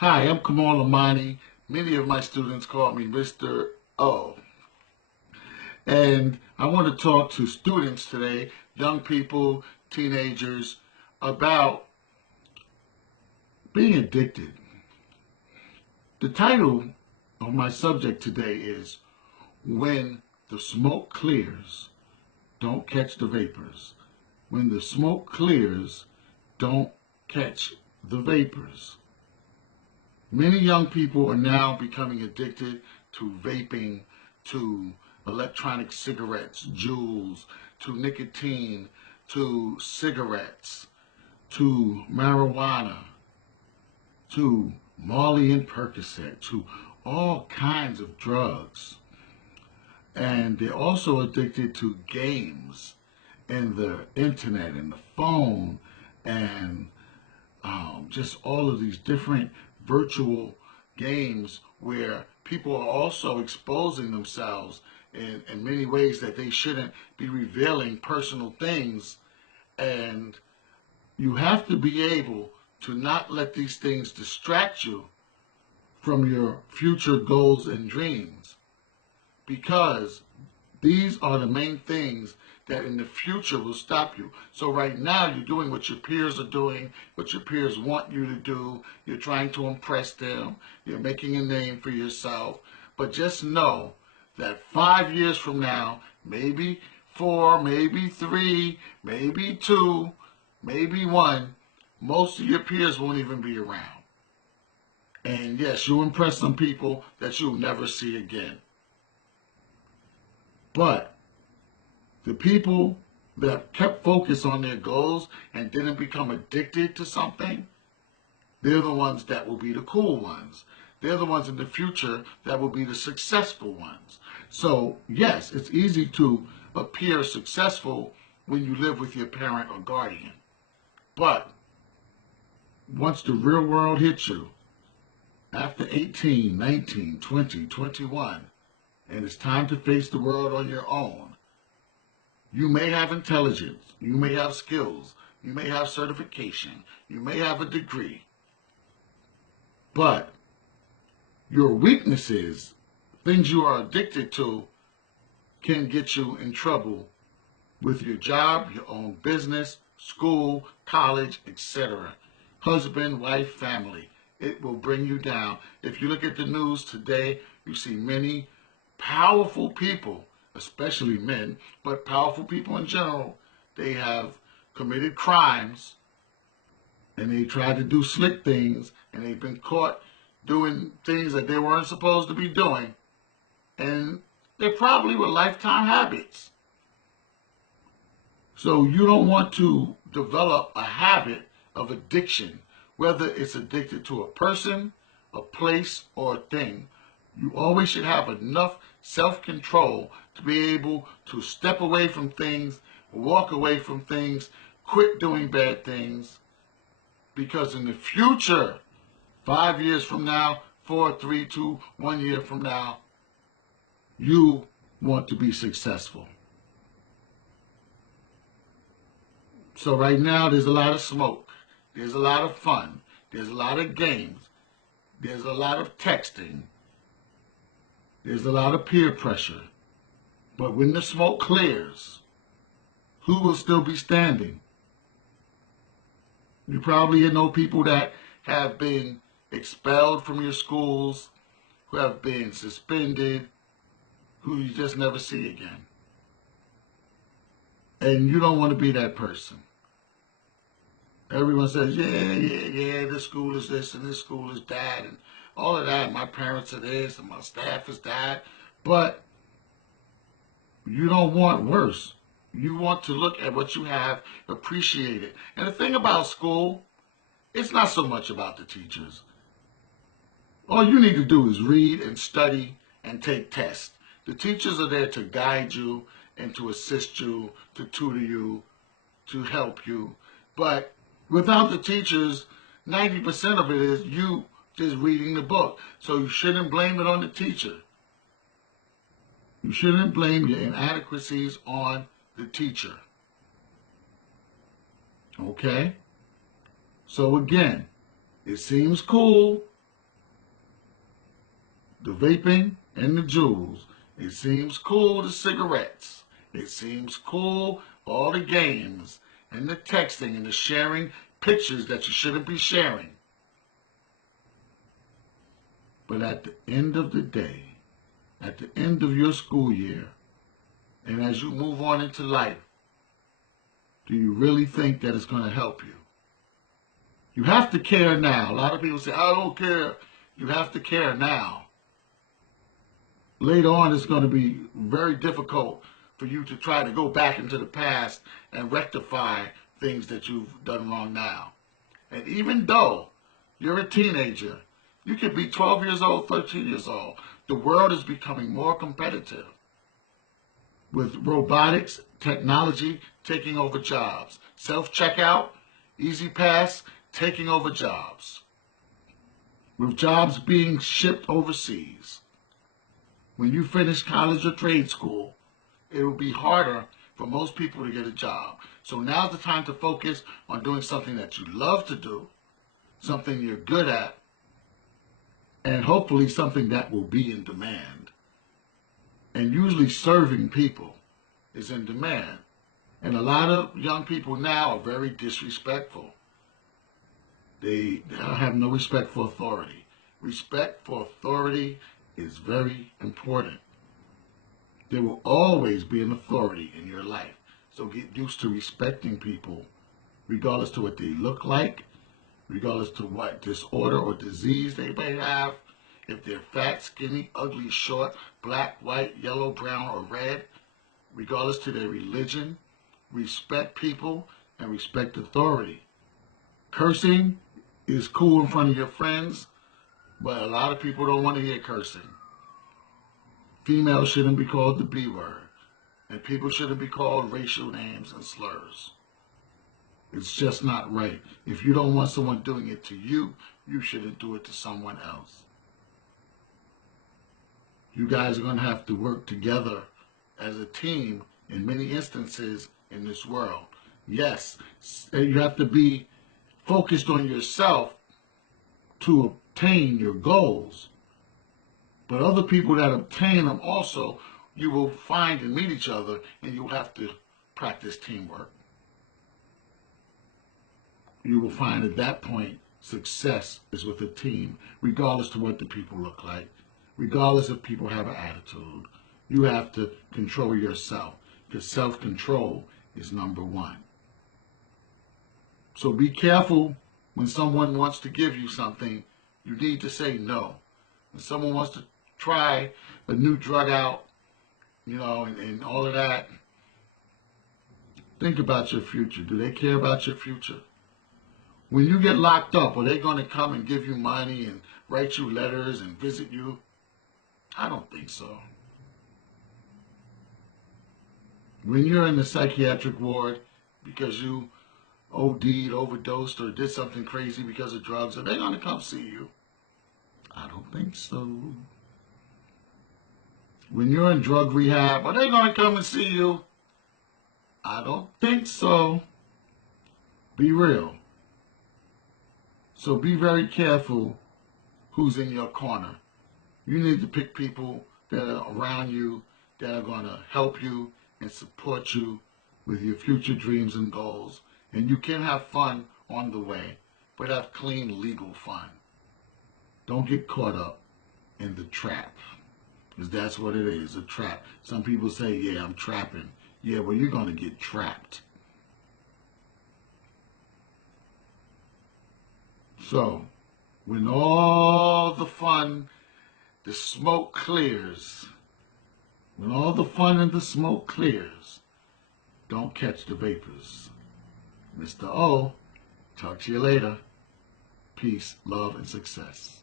Hi, I'm Kamal Imani. Many of my students call me Mr. O. And I want to talk to students today, young people, teenagers, about being addicted. The title of my subject today is When the Smoke Clears, Don't Catch the Vapors. When the smoke clears, don't catch the vapors. Many young people are now becoming addicted to vaping, to electronic cigarettes, Juuls, to nicotine, to cigarettes, to marijuana, to Molly and Percocet, to all kinds of drugs. And they're also addicted to games and the internet and the phone and just all of these different virtual games where people are also exposing themselves in many ways that they shouldn't be revealing personal things. And you have to be able to not let these things distract you from your future goals and dreams, because these are the main things that in the future will stop you. So right now you're doing what your peers are doing, what your peers want you to do. You're trying to impress them. You're making a name for yourself. But just know that 5 years from now, maybe 4, maybe 3, maybe 2, maybe 1, most of your peers won't even be around. And yes, you'll impress some people that you'll never see again. But the people that kept focused on their goals and didn't become addicted to something, they're the ones that will be the cool ones. They're the ones in the future that will be the successful ones. So, yes, it's easy to appear successful when you live with your parent or guardian. But once the real world hits you, after 18, 19, 20, 21, and it's time to face the world on your own, you may have intelligence, you may have skills, you may have certification, you may have a degree, but your weaknesses, things you are addicted to, can get you in trouble with your job, your own business, school, college, etc. Husband, wife, family. It will bring you down. If you look at the news today, you see many powerful people, especially men, but powerful people in general. They have committed crimes and they tried to do slick things and they've been caught doing things that they weren't supposed to be doing. And they probably were lifetime habits. So you don't want to develop a habit of addiction, whether it's addicted to a person, a place, or a thing. You always should have enough self-control to be able to step away from things, walk away from things, quit doing bad things, because in the future, 5 years from now, 4, 3, 2, 1 year from now, you want to be successful. So right now, there's a lot of smoke. There's a lot of fun. There's a lot of games. There's a lot of texting. There's a lot of peer pressure. But when the smoke clears, who will still be standing? You probably know people that have been expelled from your schools, who have been suspended, who you just never see again. And you don't want to be that person. Everyone says, yeah, this school is this and this school is that and all of that. My parents are this and my staff is that. But you don't want worse. You want to look at what you have, appreciate it. And the thing about school, it's not so much about the teachers. All you need to do is read and study and take tests. The teachers are there to guide you and to assist you, to tutor you, to help you. But without the teachers, 90% of it is you just reading the book. So you shouldn't blame it on the teacher. You shouldn't blame your inadequacies on the teacher. Okay? So again, it seems cool The vaping and the jewels. It seems cool, the cigarettes. It seems cool, all the games and the texting and the sharing pictures that you shouldn't be sharing. But at the end of the day, at the end of your school year, and as you move on into life, do you really think that it's going to help you? You have to care now. A lot of people say, I don't care. You have to care now. Later on, it's going to be very difficult for you to try to go back into the past and rectify things that you've done wrong now. And even though you're a teenager, you could be 12 years old, 13 years old. The world is becoming more competitive with robotics, technology taking over jobs. Self-checkout, easy pass, taking over jobs. With jobs being shipped overseas. When you finish college or trade school, it will be harder for most people to get a job. So now's the time to focus on doing something that you love to do, something you're good at, and hopefully something that will be in demand. And usually serving people is in demand. And a lot of young people now are very disrespectful. They have no respect for authority. Respect for authority is very important. There will always be an authority in your life. So get used to respecting people, regardless to what they look like, regardless to what disorder or disease they may have, if they're fat, skinny, ugly, short, black, white, yellow, brown, or red, regardless to their religion. Respect people and respect authority. Cursing is cool in front of your friends, but a lot of people don't want to hear cursing. Females shouldn't be called the B word, and people shouldn't be called racial names and slurs. It's just not right. If you don't want someone doing it to you, you shouldn't do it to someone else. You guys are going to have to work together as a team in many instances in this world. Yes, you have to be focused on yourself to obtain your goals. But other people that obtain them also, you will find and meet each other, and you'll have to practice teamwork. You will find at that point, success is with a team, regardless to what the people look like, regardless if people have an attitude. You have to control yourself, because self-control is number one. So be careful when someone wants to give you something, you need to say no. When someone wants to try a new drug out, and all of that, think about your future. Do they care about your future? When you get locked up, are they going to come and give you money and write you letters and visit you? I don't think so. When you're in the psychiatric ward because you OD'd, overdosed, or did something crazy because of drugs, are they going to come see you? I don't think so. When you're in drug rehab, are they going to come and see you? I don't think so. Be real. So be very careful who's in your corner. You need to pick people that are around you that are going to help you and support you with your future dreams and goals. And you can have fun on the way, but have clean, legal fun. Don't get caught up in the trap, because that's what it is, a trap. Some people say, yeah, I'm trapping. Yeah, well, you're going to get trapped. So, when all the fun, the smoke clears, when all the fun and the smoke clears, don't catch the vapors. Mr. O, talk to you later. Peace, love, and success.